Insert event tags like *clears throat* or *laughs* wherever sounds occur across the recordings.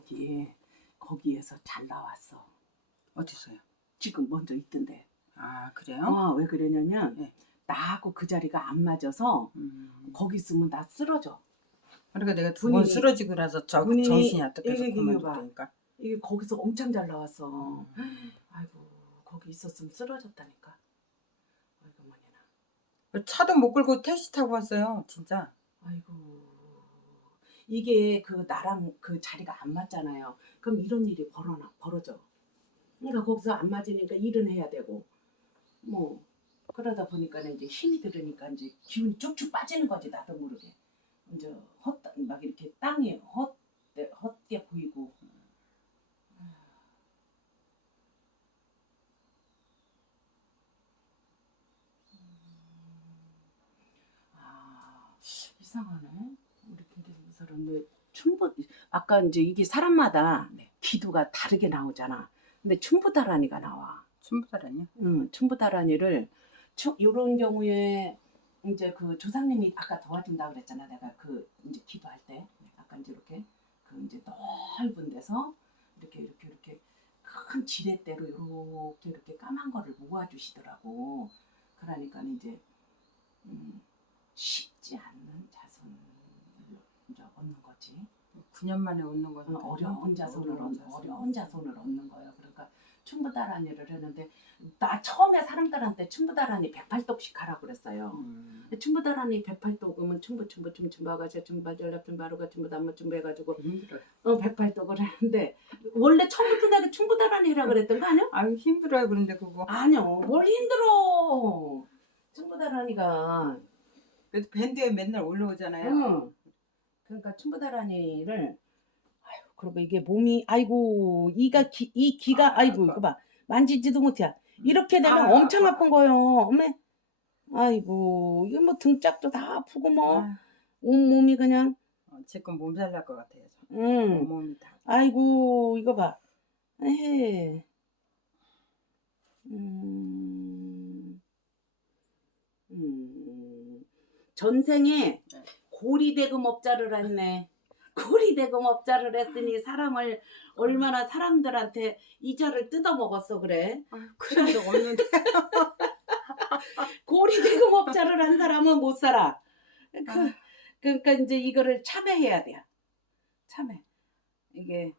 거기에 거기에서 잘 나왔어. 어디서요? 지금 먼저 있던데. 아 그래요? 어, 왜 그러냐면 네. 나하고 그 자리가 안 맞아서 음. 거기 있으면 나 쓰러져. 그러니까 내가 두 번 분이- 쓰러지고 나서 저 분이- 정신이 어떻게서 이게 이게 거기서 엄청 잘 나왔어. 음. 아이고 거기 있었으면 쓰러졌다니까. 아이고. 그 차도 못 끌고 택시 타고 왔어요. 진짜. 아이고 이게 그 나랑 그 자리가 안 맞잖아요. 그럼 이런 일이 벌어나 벌어져. 그러니까 거기서 안 맞으니까 일은 해야 되고 뭐 그러다 보니까 이제 힘이 들으니까 이제 기운이 쭉쭉 빠지는 거지 나도 모르게 이제 헛막 이렇게 땅이 헛 헛게 보이고 아 이상하네 사람들 충분 아까 이제 이게 사람마다 네. 기도가 다르게 나오잖아. 근데 충부다라니가 나와. 춘부다라니요? 응, 충부다라니를 이런 경우에 이제 그 조상님이 아까 도와준다 그랬잖아. 내가 그 이제 기도할 때 아까 이제 이렇게 그 이제 넓은 데서 이렇게 이렇게 이렇게 큰 지렛대로 이렇게 이렇게 까만 거를 모아주시더라고. 그러니까 이제 음, 쉽지 얻는 거지. 9년 만에 얻는. 어, 어려운 자손을 얻는 어려운 자손을 얻는 거예요. 그러니까 충부다란이를 했는데 나 처음에 사람들한테 충부다란이 108독씩 하라고 그랬어요. 음. 충부다란이 108독이면 충부 충부 충충바가 제 충바절랍 충바루가 충부담마 충부해가지고 힘들어요. 어 108독을 하는데 원래 처음부터 내가 충부다란이라 그랬던 거 아니야? 아유 힘들어요. 그런데 그거. 아니요. 뭘 힘들어. 충부다란이가 그래도 밴드에 맨날 올라오잖아요. 응. 그러니까 충부다란이를 아유 그리고 이게 몸이 아이고 이가 기, 이 기가 아 이고 이거 봐. 만지지도 못해 이렇게 되면 아, 엄청 아, 아픈 거요. 어메? 아이고 이거 뭐 등짝도 다 아프고 뭐 아, 온몸이 그냥 어, 제건 몸살 날 것 같아요. 저. 응 몸이 다. 아이고 이거 봐. 에헤. 음, 음, 전생에 네. 고리대금업자를 했네. 고리대금업자를 했으니 사람을 얼마나 사람들한테 이자를 뜯어먹었어 그래. 그런 적 없는데. *laughs* 고리대금업자를 한 사람은 못 살아. 그, 아. 그러니까 이제 이거를 참여해야 돼요. 참여. 이게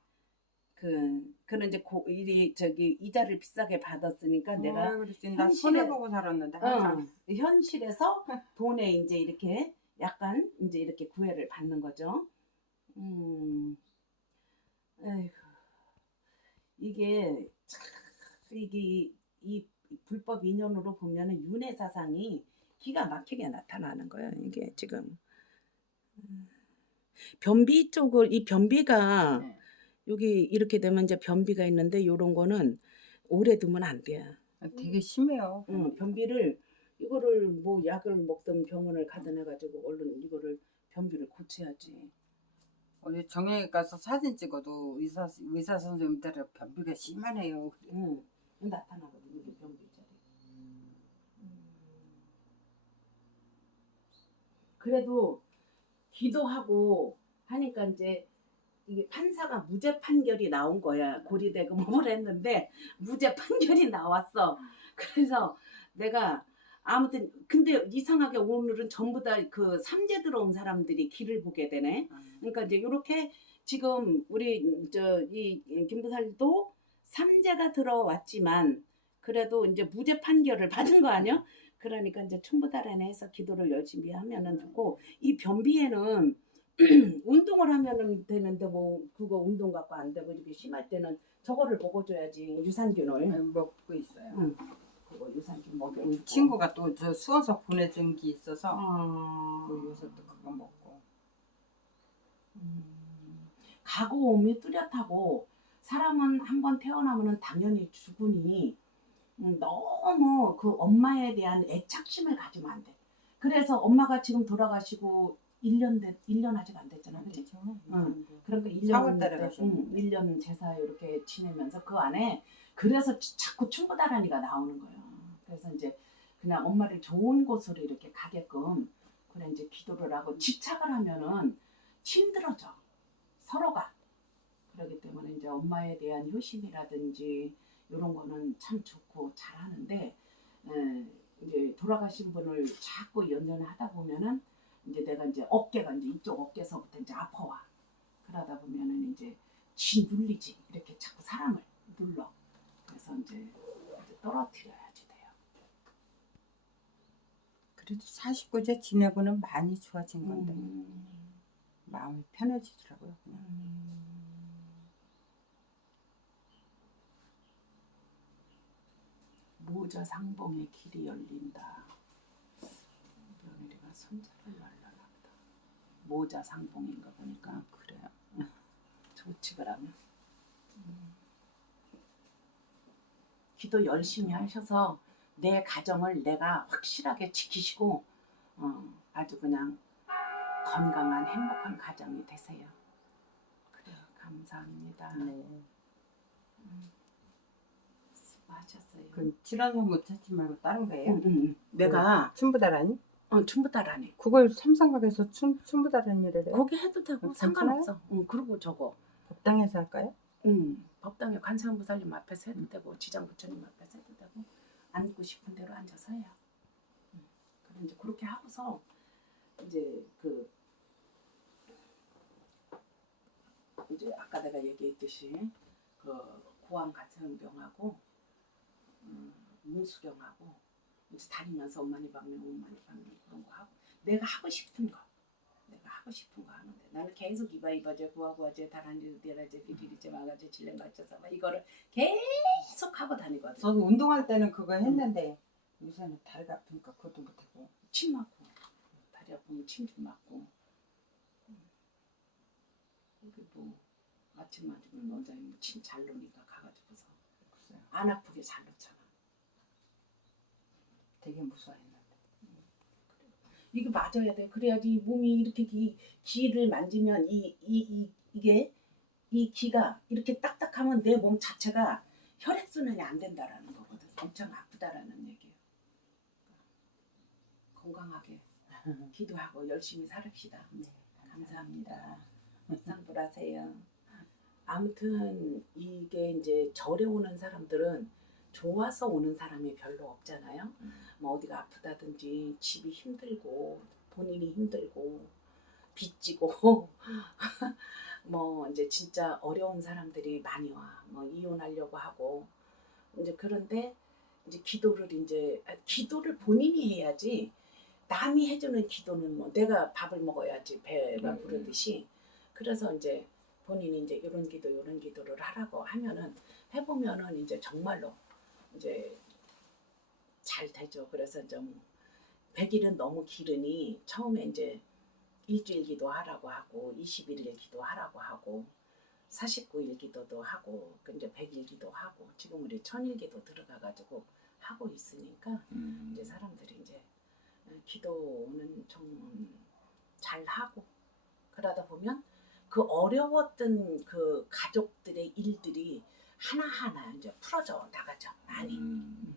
그 그는 이제 고, 이 저기 이자를 비싸게 받았으니까 내가 어, 그랬지. 나 현실에- 손해 보고 살았는데 항상. 어, 현실에서 돈에 이제 이렇게 약간 이제 이렇게 구애를 받는 거죠. 음, 이게 참, 이게 이 불법 인연으로 보면은 윤회 사상이 기가 막히게 나타나는 거예요. 이게 지금 음, 변비 쪽을 이 변비가 네. 여기 이렇게 되면 이제 변비가 있는데 요런 거는 오래 두면 안 돼요. 되게 심해요. 응, 변비를 이거를 뭐 약을 먹던 병원을 가든 해가지고 얼른 이거를 변비를 고쳐야지. 어디 정형외과 가서 사진 찍어도 의사 의사 선생님들은 변비가 심하네요. 응, 나타나거든 이게 변비 자리. 그래도 기도하고 하니까 이제 이게 판사가 무죄 판결이 나온 거야. 고리대금을 *laughs* 했는데 무죄 판결이 나왔어. 그래서 내가 아무튼 근데 이상하게 오늘은 전부 다 그 삼재 들어온 사람들이 길을 보게 되네. 그러니까 이제 이렇게 지금 우리 저 이 김부살도 삼재가 들어왔지만 그래도 이제 무죄 판결을 받은 거 아니야? 그러니까 이제 충부다란에 해서 기도를 열심히 하면은 되고 이 변비에는 *clears throat* 운동을 하면은 되는데 뭐 그거 운동 갖고 안 되고 이렇게 심할 때는 저거를 먹어줘야지 유산균을 먹고 있어요. 응. 그거 유산균 먹여. 우리 친구가 또 저 수원서 보내준 게 있어서 아. 그 요새 또 그거 먹고. 음, 가고옴이 뚜렷하고 사람은 한 번 태어나면은 당연히 죽으니 음, 너무 그 엄마에 대한 애착심을 가지면 안 돼. 그래서 엄마가 지금 돌아가시고 1년 돼 1년 아직 안 됐잖아. 그치? 그렇죠. 응. 그러니까 1년 4월 달에 때, 가셨는데. 응, 1년 제사 이렇게 지내면서 그 안에 그래서 자- 자꾸 충고다란이가 나오는 거예요. 그래서 이제 그냥 엄마를 좋은 곳으로 이렇게 가게끔 그래 이제 기도를 하고 집착을 하면은 힘들어져 서로가 그렇기 때문에 이제 엄마에 대한 효심이라든지 이런 거는 참 좋고 잘하는데 에, 이제 돌아가신 분을 자꾸 연연을 하다 보면은 이제 내가 이제 어깨가 이제 이쪽 어깨서부터 이제 아파와 그러다 보면은 이제 쥐 눌리지 이렇게 자꾸 사람을 눌러 그래서 이제, 이제 떨어뜨려야지 돼요. 그래도 49제 지내고는 많이 좋아진 건데 음. 마음이 편해지더라고요. 그냥. 모자 상봉의 길이 열린다. 손자를 날려놨다. 모자 상봉인가 보니까 아, 그래요. *laughs* 좋지 그러면. 음. 기도 열심히 하셔서 내 가정을 내가 확실하게 지키시고 어, 아주 그냥 건강한 행복한 가정이 되세요. 그래요. 감사합니다. 네. 수고하셨어요. 그 질환은 못 찾지 말고 다른 거예요? 응, 응, 응. 내가 춘부다라니? 어, 춘부다라니 그걸 삼성각에서 춘 춘부다라니래요. 거기 해도 되고 괜찮아요? 상관없어. 응, 그리고 저거 법당에서 할까요? 응, 법당에 관세음보살님 앞에서 해도 되고 지장 부처님 앞에서 해도 되고 앉고 싶은 대로 앉아서 해요. 응. 그럼 이제 그렇게 하고서 이제 그 이제 아까 내가 얘기했듯이 그 고환 가세음병하고 음, 문수경하고 이제 다니면서 엄마니 방명, 엄마니 방명 그런 거 하고 내가 하고 싶은 거 내가 하고 싶은 거 하는데 나는 계속 이바 이바제 구하구하제 다란지 디라제 비리리제 마가제 질렘 맞춰서 막 이거를 계속 하고 다니거든. 저도 운동할 때는 그거 했는데 요새는 다리가 아프니까 그것도 못하고 침 맞고 다리 아프면 침 좀 맞고 음. 여기 뭐 아침 맞으면 원장님 침잘 놓으니까 가가지고서. 안 아프게 잘 놓잖아. 되게 무서워했는데 이게 맞아야 돼. 그래야지 몸이 이렇게 기, 기를 만지면 이, 이, 이, 이게 이 기가 이렇게 딱딱하면 내 몸 자체가 혈액순환이 안 된다라는 거거든. 엄청 아프다라는 얘기예요. 건강하게 *laughs* 기도하고 열심히 살읍시다. 네, 감사합니다. 상불하세요. 아무튼 이게 이제 절에 오는 사람들은 좋아서 오는 사람이 별로 없잖아요. 뭐 어디가 아프다든지 집이 힘들고 본인이 힘들고 빚지고 *laughs* 뭐 이제 진짜 어려운 사람들이 많이 와. 뭐 이혼하려고 하고 이제 그런데 이제 기도를 이제 아, 기도를 본인이 해야지 남이 해주는 기도는 뭐 내가 밥을 먹어야지 배가 음, 음. 부르듯이 그래서 이제 본인이 이제 이런 기도 이런 기도를 하라고 하면은 해보면은 이제 정말로 이제 잘 되죠. 그래서 좀 100일은 너무 길으니 처음에 이제 일주일 기도하라고 하고 21일 기도하라고 하고 49일 기도도 하고 그 이제 100일 기도하고 지금 우리 천일 기도 들어가 가지고 하고 있으니까 이제 사람들이 이제 기도는 좀 잘 하고 그러다 보면 그 어려웠던 그 가족들의 일들이 하나하나 이제 풀어져 나가죠 많이 음.